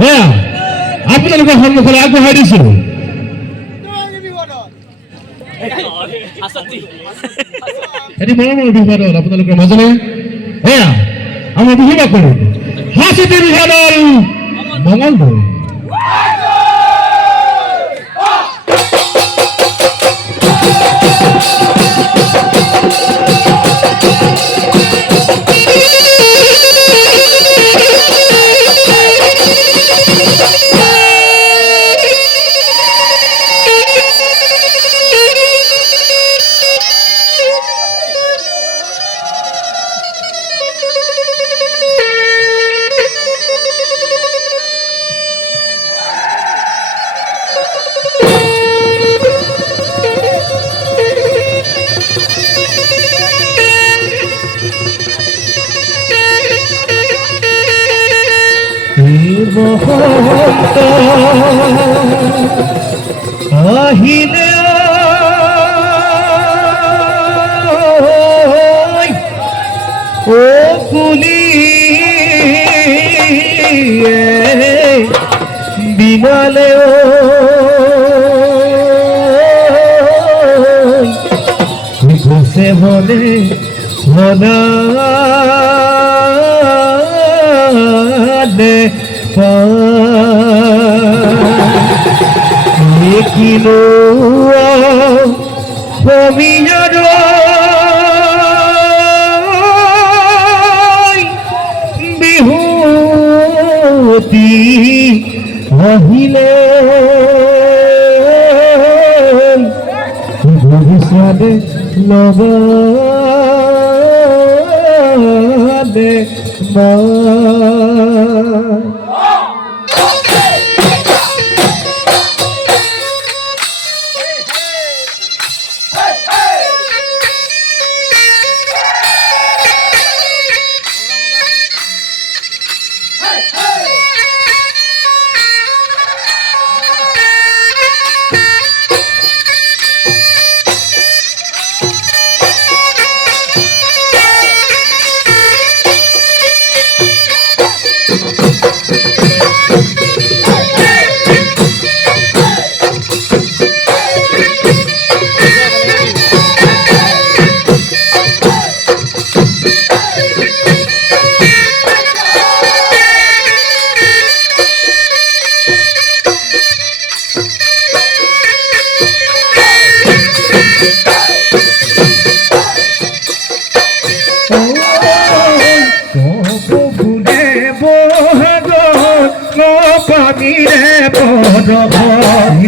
হ্যাঁ আপোনালোকৰ সন্মুখলৈ আগবঢ়াই দিছো এটি মৰমৰ অভিবাদন আপোনালোকৰ মাজলৈ এয়া আমাৰ বিহু বাকৰি হাঁচতি বিহাদল মঙলদৈ আহিলে ও কুলি বিনালে ঘুষে বলে হলে কিলো কমিয়ার বিহুতি আহিলে ভবিষ্যতে লগালে মা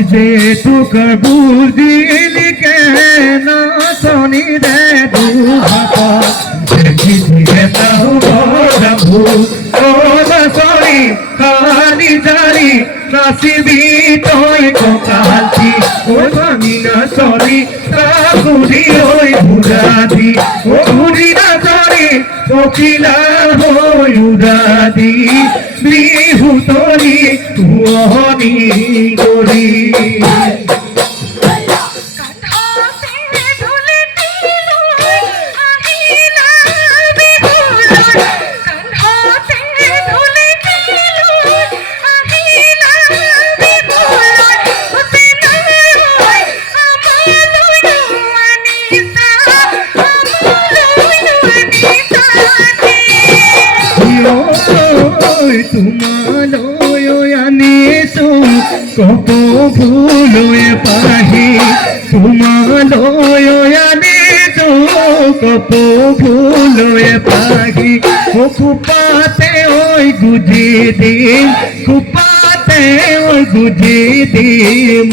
जे तुक बुझिल के नाचनी रे दुहाता देखी दिए ताहु मोरभू ओ नाचनी खाली जानी नाचिबी तोय ककालती ओ मामी नाचनी ताकुरी ओय भुरादी ओ भुरी नाचनी कोकिला होय उडादी বিহু তরি তুহনি গরি তোমালয় আনিছো কত ভুলয়ে পাহি তোমালয় আনিছো কত ভুলয়ে পাহি কুপাতে ওই গুজি দিম কুপাতে ওই গুজি দিম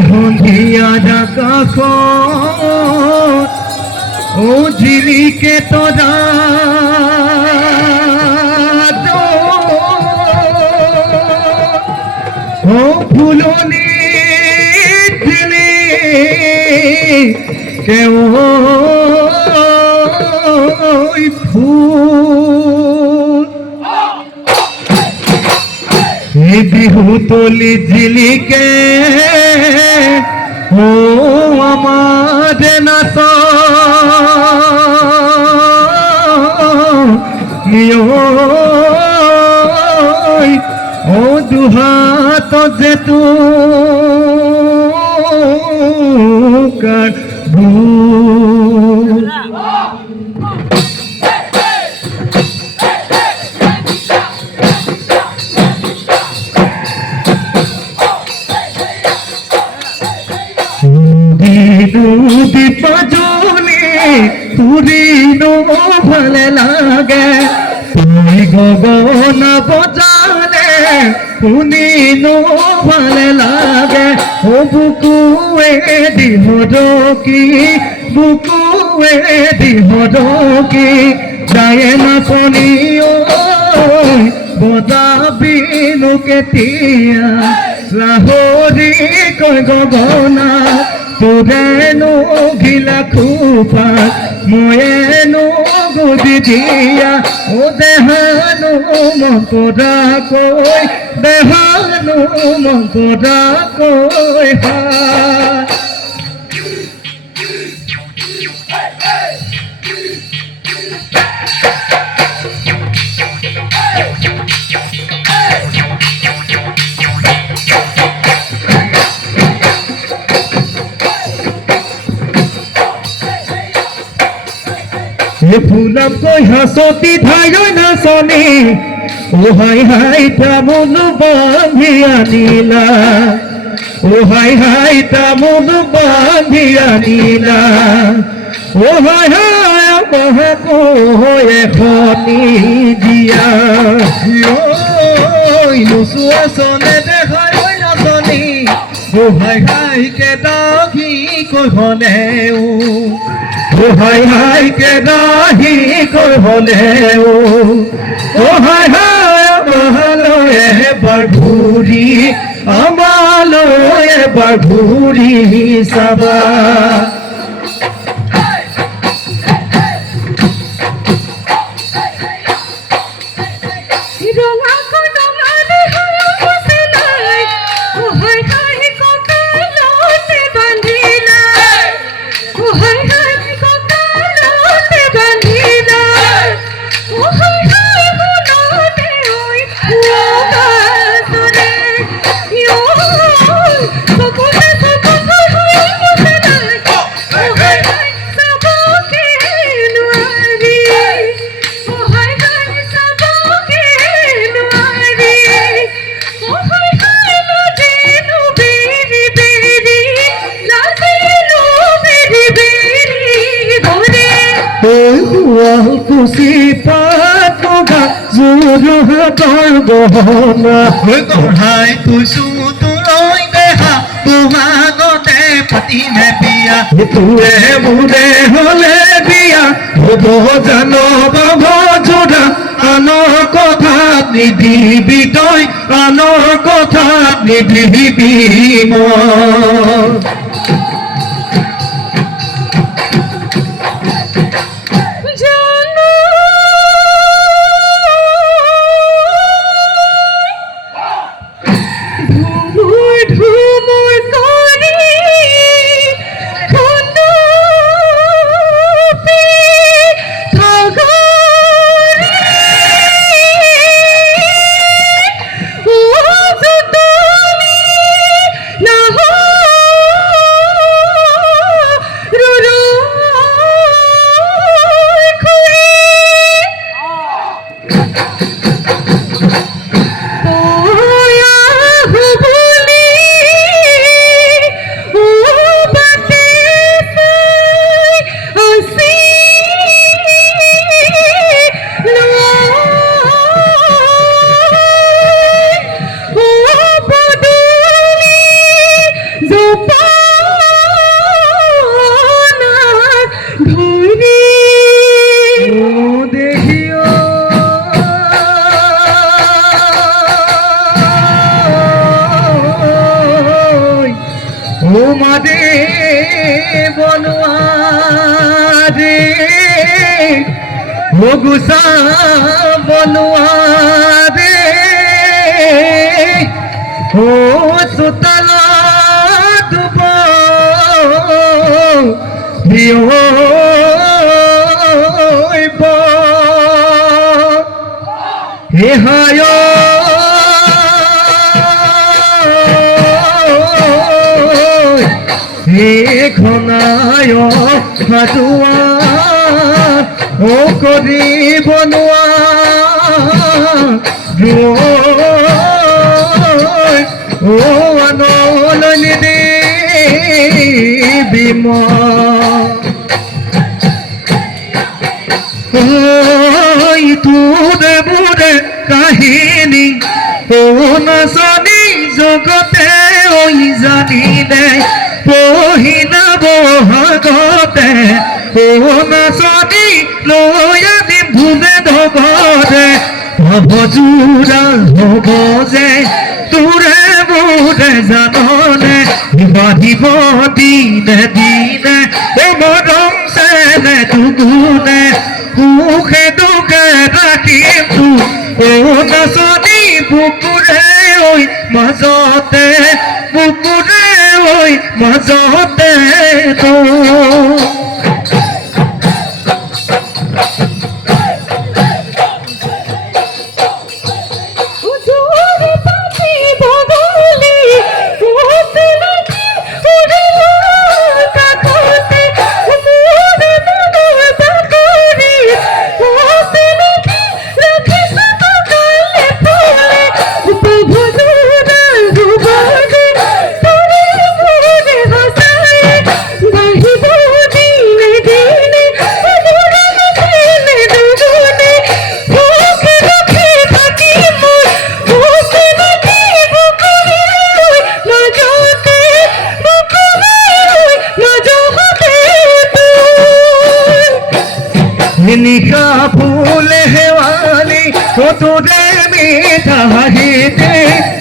সন্ধিয়াৰ আকাশত ও জিলিকে তৰা ও ফুলনি দিলি কেউ ফুল এই বিহু তলি জিলিকে ও আমার নাচ ও দুহাত যে তোকার ভুল দীপ জ্বলে পুরিনো ভালে লাগে তুই গগন বজালে শুনিনো ভালে লাগে ও বুকুৱে দিহ ঢকি বুকুৱে দিহ ঢকি যায় নাচনি ঐ বজাবিনো কেতিয়া লাহৰি কয় গগনা তোৰেনো ঘিলা খোপা ময়েনো গুজি দিয়া ও দেহানো মকৰা কৈ দেহানো মকৰা কৈ ফুলাম কৈ হাসতি ধাই নাচনি ও হাই হাই তামোল বান্ধি আনিলা ও হাই হাই তামোল বান্ধি আনিলা ও হাই হাই মহাকো এখনি দিয়া নুচুৱা চনে দেখাই নাচনি ও হাই হাই কে দাহি কৈ হলেও ও হাই হাই কে দাহি কৈ হলেও ও হাই হাই আমালৈ এবাৰ ঘূৰি আমালৈ এবাৰ ঘূৰি চাবা কুচি পাত বগা যোৰহাটৰ গহনা গঢ়াই থৈছোঁ তোলৈ দেহা বহাগতে পাতিমে বিয়া তোৰে মোৰে হলে বিয়া হ'ব জানো বাব যোৰা আনৰ কথাত নিদিবি তই আনৰ কথাত নিদিবি মই ও মাদে বনোয়ারে ও গুসা বনোয়ারে ও সুতলা দুব বিয়ব হে হায় হে ঘনায় হাতুয়া ও করি বনোয়া ও আনলনি দে বিমা ওই তোরে বুড়ে কাহিনী ও নাচনি জগতে ওই জানিলে পহিলা বহাগতে ও নাচনি লৈ আনি ভুলে ধবৰে ভজোৰা হব যে তোৰে মোৰে জাননে বাঢ়িব দিনে দিনে এ মৰম চেনে দুগুণে সুখে দুখে ৰাখিম তোক ও নাচনি বুকুৰে ঐ মাজতে বুকুৰে ঐ মাজতে তো निशा फूल हेवाली तो तुझे मीठा गीते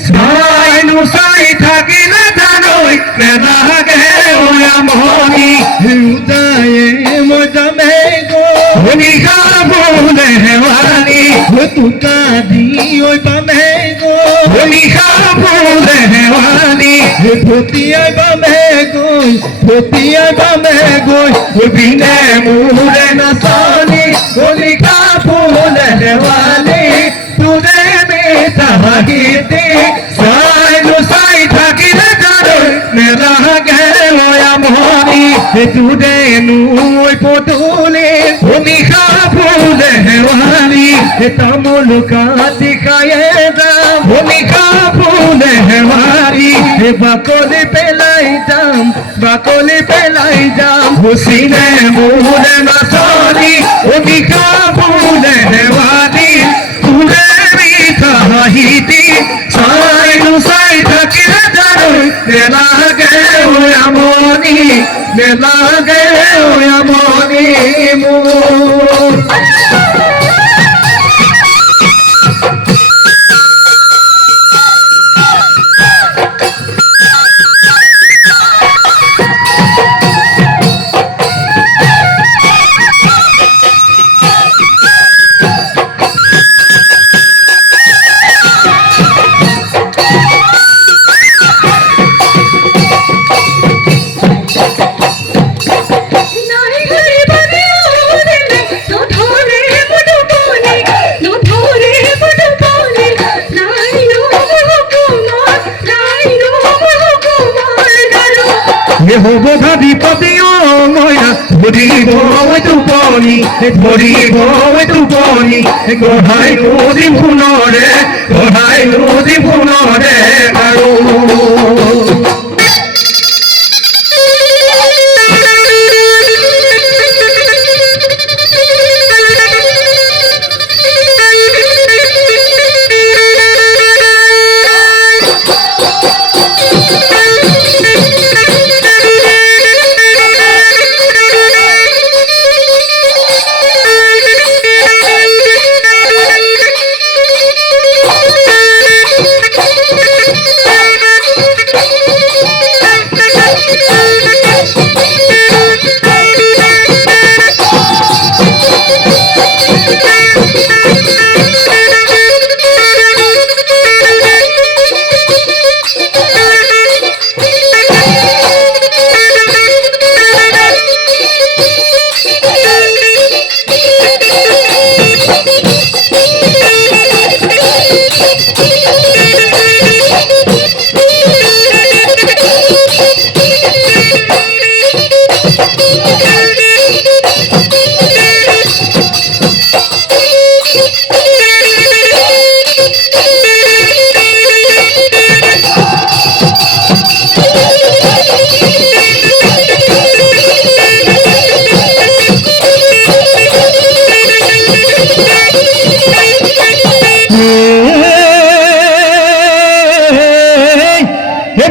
साइनु साई थाकी न जानोई मेरा गए होया मोही उदाए मजा में गो निशा फूल हेवाली तू का दी ओई पमे गो निशा फूल हेवाली भूतिया पमे गो बिने मुरे न सानी होलिका फूल हेवाली तुझे मीठा गीते साइनु साई थाकी न जानो मेरा गए होया मोही तुझे नुई पोटुले होलिका फूल हेवाली तमुल का दिखाए दाम होलिका फूल हेवाली बाकोली पेलाई जाम हुसीने मुरे नसानी होलिका फूल हेवाली तुझे मीठा गीते साइनु साई थाकी न जानो मेरा गए होया मोनी मेरा गए होया मोनी বোধা বিপদিও ময়া ধরিব টোপনি গঢ়াই নদী ফুলৰে আৰু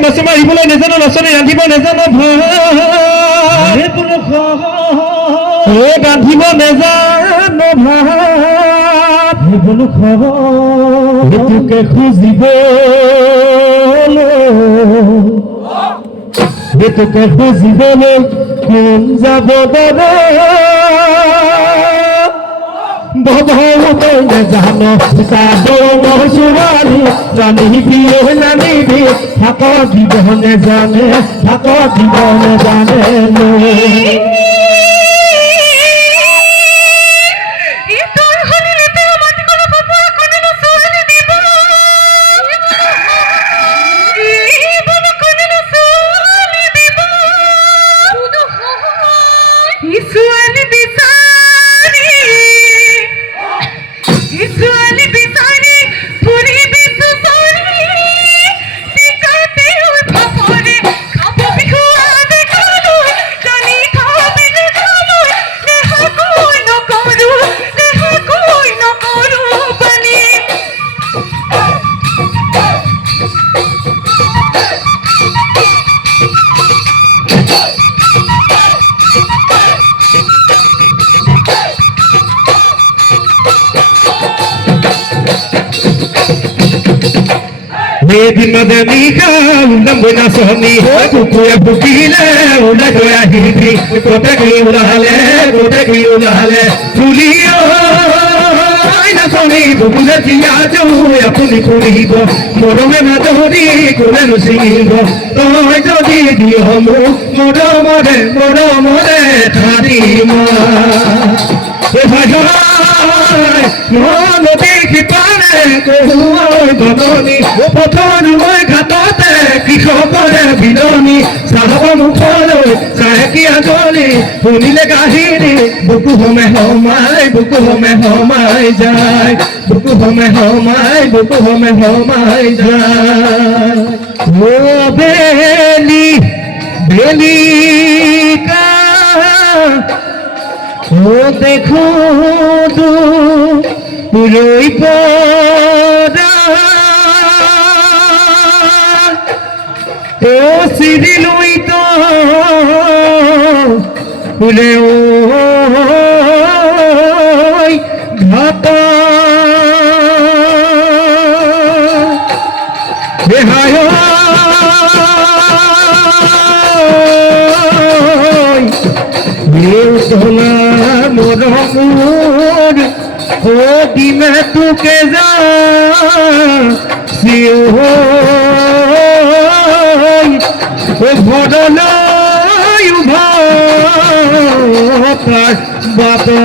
মাছে মাৰিবলৈ নেজানো নাচনি ৰান্ধিব নেজানো ভাত ৰান্ধিব নেজানো ভাত সেইটোকে খুজিবলৈ কোন যাব দাদা বধৌতই নেজানো তাদৰ ছোৱালী ৰান্ধিবি নানিবি থাক দিব নেজানে Medina Mika, Nambuna Somi, Kuya Bukile, Unagoya Hibi, protect you, Tulio, Ina Somi, Bukulatia, Yapuni Kuribo, Morome Matori, Kulenu Singo, Toy Homo, Modomore, Tadima. If I no দেখি পারে কহুয় গদনি পথন মই ঘাটতে কৃষকৰে বিলনি চাহব মুখলৈ চাহে কি আগলি শুনিলে কাহিনী বুকু হমে হমাই যায় বুকু হমে হমাই যায় ও বেলিকা ও দেখো রই পড়া ও সিরিলুই তো ফুলে ও ঘাটা বেহায় তোলা মোর होगी मैं तू के जा सियो ओ भोडलो युभा बाता